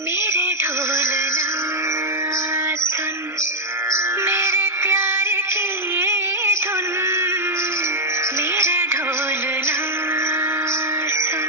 मेरे ढोलना सुन मेरे प्यार की ये धुन मेरे ढोलना सुन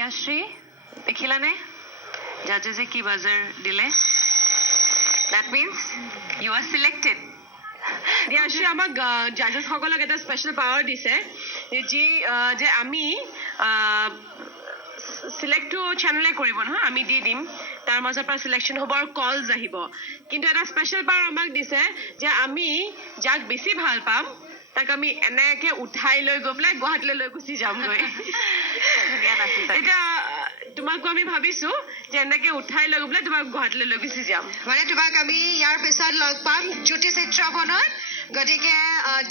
Yashri, দেখিলা নে জাজেসে কি বাজার দিলে that means you are selected Yashri আমাক জাজেস সকলক এটা স্পেশাল পাৱাৰ দিছে যে আমি সিলেক্টটো চেনেলে কৰিব নহয় আমি দি দিম তাৰ মাজৰ পৰা সিলেকশন হ'ব আৰু কলস আহিব কিন্তু এটা স্পেশাল পাৱাৰ আমাক দিছে যে আমি যাক বেছি ভাল পাম তাক আমি এনেকে উঠাই লৈ গপলে গুৱাহাটীলৈ লৈ গুচি যামগৈ এটা তোমাক আমি ভাবিছো যে এনেকে উঠাই লৈ গপলে তোমাক গুৱাহাটীলৈ লৈ গুচি যাম মানে তোমাক আমি ইয়াৰ পিছত লগ পাম জ্যোতি চিত্ৰবনত গতিকে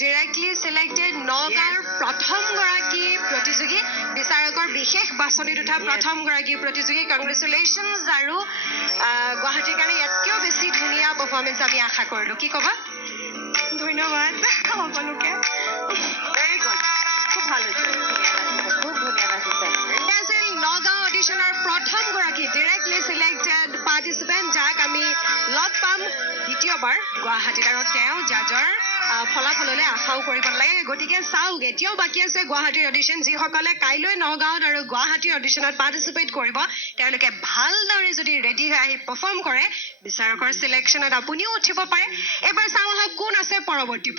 ডাইৰেক্টলি সিলেক্টেড নগাঁৱৰ প্ৰথম গৰাকী প্ৰতিযোগী বিচাৰকৰ বিশেষ বাছনিত উঠা প্ৰথম গৰাকী প্ৰতিযোগী কংগ্ৰেচুলেশ্যনছ আৰু গুৱাহাটীৰ কাৰণে ইয়াতকৈও বেছি ধুনীয়া পাৰফৰ্মেন্স আমি আশা কৰিলো কি ক'বা ধন্যবাদ সকলোকে very good খুব ভালো খুব ধুনীয়া নাচিছে নগাঁও অডিশ্যনৰ প্ৰথম গৰাকী ডাইৰেক্টলি সিলেক্টেড পাৰ্টিচিপেণ্ট যাক আমি লগ পাম দ্বিতীয়বাৰ গুৱাহাটীত আৰু তেওঁ জাজৰ ফলাফললৈ আশাও কৰিব নালাগে গতিকে চাওক এতিয়াও বাকী আছে গুৱাহাটীৰ অডিশ্যন যিসকলে কাইলৈ নগাঁৱত আৰু গুৱাহাটীৰ অডিশ্যনত পাৰ্টিচিপেট কৰিব তেওঁলোকে ভালদৰে যদি ৰেডি হৈ আহি পাৰফৰ্ম কৰে বিচাৰকৰ সিলেকশ্যনত আপুনিও উঠিব পাৰে এবাৰ চাওঁ আহক কোন আছে পৰৱৰ্তী